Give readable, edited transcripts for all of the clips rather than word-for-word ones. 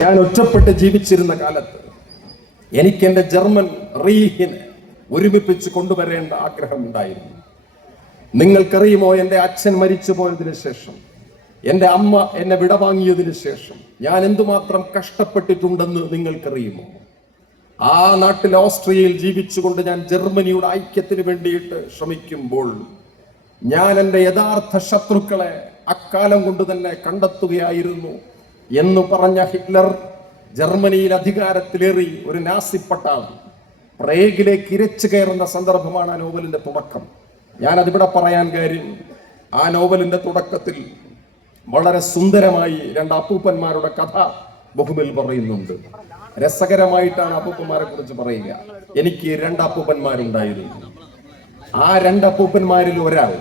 ഞാൻ ഒറ്റപ്പെട്ട് ജീവിച്ചിരുന്ന കാലത്ത് എനിക്ക് എൻ്റെ ജർമ്മൻ റീഹിനെ ഒരുമിപ്പിച്ച് കൊണ്ടുവരേണ്ട ആഗ്രഹമുണ്ടായിരുന്നു. നിങ്ങൾക്കറിയുമോ, എൻ്റെ അച്ഛൻ മരിച്ചു പോയതിനു ശേഷം, എൻ്റെ അമ്മ എന്നെ വിടവാങ്ങിയതിനു ശേഷം ഞാൻ എന്തുമാത്രം കഷ്ടപ്പെട്ടിട്ടുണ്ടെന്ന് നിങ്ങൾക്കറിയുമോ? ആ നാട്ടിൽ ഓസ്ട്രിയയിൽ ജീവിച്ചുകൊണ്ട് ഞാൻ ജർമ്മനിയുടെ ഐക്യത്തിന് വേണ്ടിയിട്ട് ശ്രമിക്കുമ്പോൾ ഞാൻ എൻ്റെ യഥാർത്ഥ ശത്രുക്കളെ അക്കാലം കൊണ്ട് തന്നെ കണ്ടെത്തുകയായിരുന്നു എന്ന് പറഞ്ഞ ഹിറ്റ്ലർ ജർമ്മനിയിൽ അധികാരത്തിലേറി ഒരു നാസി പട്ടാളം പ്രേഗിലേക്ക് ഇരച്ചു കയറുന്ന സന്ദർഭമാണ് ആ നോവലിന്റെ തുടക്കം. ഞാനതിവിടെ പറയാൻ കാര്യം, ആ നോവലിന്റെ തുടക്കത്തിൽ വളരെ സുന്ദരമായി രണ്ട് അപ്പൂപ്പന്മാരുടെ കഥ ബഹുമിൽ പറയുന്നുണ്ട്. രസകരമായിട്ടാണ് അപ്പൂപ്പന്മാരെ കുറിച്ച് പറയുക. എനിക്ക് രണ്ട് അപ്പൂപ്പന്മാരുണ്ടായിരുന്നു. ആ രണ്ട് അപ്പൂപ്പന്മാരിൽ ഒരാൾ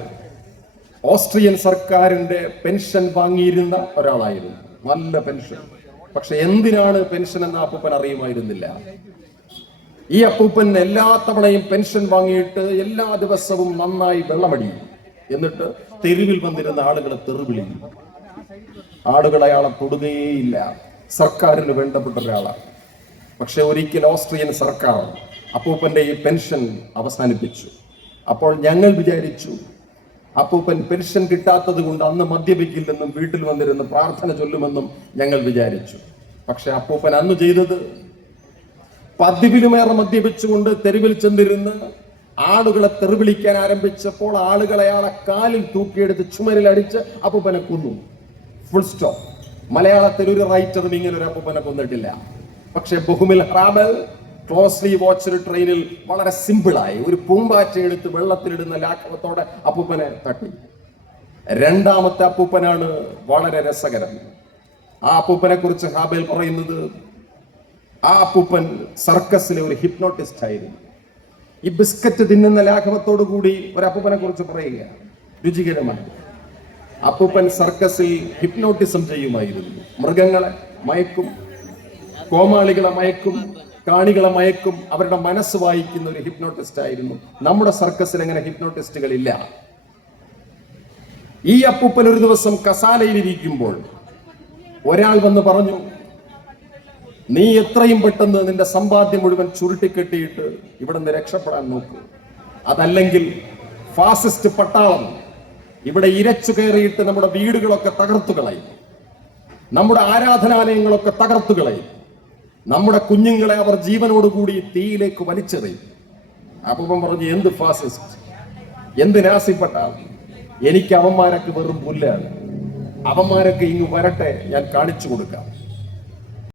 ഓസ്ട്രിയൻ സർക്കാരിന്റെ പെൻഷൻ വാങ്ങിയിരുന്ന ഒരാളായിരുന്നു. നല്ല പെൻഷൻ. പക്ഷെ എന്തിനാണ് പെൻഷൻ എന്ന് അപ്പൂപ്പൻ അറിയുമായിരുന്നില്ല. ഈ അപ്പൂപ്പൻ എല്ലാ തവണയും പെൻഷൻ വാങ്ങിയിട്ട് എല്ലാ ദിവസവും നന്നായി വെള്ളമടിയും. എന്നിട്ട് തെരുവിൽ വന്നിരുന്ന ആളുകളെ തെറിവിളിയും. ആളുകൾ അയാളെ തൊടുകയേയില്ല. സർക്കാരിന് വേണ്ടപ്പെട്ട ഒരാളാണ്. പക്ഷെ ഒരിക്കൽ ഓസ്ട്രിയൻ സർക്കാർ അപ്പൂപ്പന്റെ ഈ പെൻഷൻ അവസാനിപ്പിച്ചു. അപ്പോൾ ഞങ്ങൾ വിചാരിച്ചു അപ്പൂപ്പൻ പെൻഷൻ കിട്ടാത്തത് കൊണ്ട് അന്ന് മദ്യപിക്കില്ലെന്നും വീട്ടിൽ വന്നിരുന്ന് പ്രാർത്ഥന ചൊല്ലുമെന്നും ഞങ്ങൾ വിചാരിച്ചു. പക്ഷെ അപ്പൂപ്പൻ അന്ന് ചെയ്തത്, പതിവിലുമേറെ മദ്യപിച്ചുകൊണ്ട് തെരുവിൽ ചെന്നിരുന്ന് ആളുകളെ തെറിവിളിക്കാൻ ആരംഭിച്ചപ്പോൾ ആളുകളെ അയാളെ കാലിൽ തൂക്കിയെടുത്ത് ചുമരിൽ അടിച്ച് അപ്പൂപ്പനെ കൊന്നു. Full stop. മലയാളത്തിൽ ഒരു റൈറ്ററും ഇങ്ങനെ ഒരു അപ്പൂപ്പനെ കൊന്നിട്ടില്ല. പക്ഷെ ബഹുമിൽ ഹാബൽ ക്ലോസ്ലി വാച്ച്ഡ് ട്രെയിനിൽ വളരെ സിമ്പിളായി ഒരു പൂമ്പാറ്റ എടുത്ത് വെള്ളത്തിലിടുന്ന ലാഘവത്തോടെ അപ്പൂപ്പനെ തട്ടി. രണ്ടാമത്തെ അപ്പൂപ്പനാണ് വളരെ രസകരം. ആ അപ്പൂപ്പനെ കുറിച്ച് ഹാബേൽ പറയുന്നത്, ആ അപ്പൂപ്പൻ സർക്കസിലെ ഒരു ഹിപ്നോട്ടിസ്റ്റ് ആയിരുന്നു. ഈ ബിസ്ക്കറ്റ് തിന്നുന്ന ലാഘവത്തോടു കൂടി ഒരു അപ്പൂപ്പനെ കുറിച്ച് പറയുക രുചികരമാണ്. അപ്പൂപ്പൻ സർക്കസിൽ ഹിപ്നോട്ടിസം ചെയ്യുമായിരുന്നു. മൃഗങ്ങളെ മയക്കും, കോമാളികളെ മയക്കും, കാണികളെ മയക്കും, അവരുടെ മനസ്സ് വായിക്കുന്ന ഒരു ഹിപ്നോട്ടിസ്റ്റ് ആയിരുന്നു. നമ്മുടെ സർക്കസിൽ അങ്ങനെ ഹിപ്നോട്ടിസ്റ്റുകളില്ല. ഈ അപ്പൂപ്പൻ ഒരു ദിവസം കസാലയിലിരിക്കുമ്പോൾ ഒരാൾ വന്ന് പറഞ്ഞു, നീ എത്രയും പെട്ടെന്ന് നിന്റെ സമ്പാദ്യം മുഴുവൻ ചുരുട്ടിക്കെട്ടിയിട്ട് ഇവിടെ നിന്ന് രക്ഷപ്പെടാൻ നോക്കൂ. അതല്ലെങ്കിൽ ഫാസിസ്റ്റ് പട്ടാളം ഇവിടെ ഇരച്ചു കയറിയിട്ട് നമ്മുടെ വീടുകളൊക്കെ തകർത്തു കളയും, നമ്മുടെ ആരാധനാലയങ്ങളൊക്കെ തകർത്തു കളയും, നമ്മുടെ കുഞ്ഞുങ്ങളെ അവർ ജീവനോടുകൂടി തീയിലേക്ക് വലിച്ചെറിയും. അപ്പൂപ്പൻ പറഞ്ഞു, എന്ത് ഫാസിസ്റ്റ്, എന്ത് നാസി പട്ടാളം, എനിക്ക് അവന്മാരൊക്കെ വെറും പുല്ലാണ്. അവന്മാരൊക്കെ ഇങ്ങ് വരട്ടെ, ഞാൻ കാണിച്ചു കൊടുക്കാം.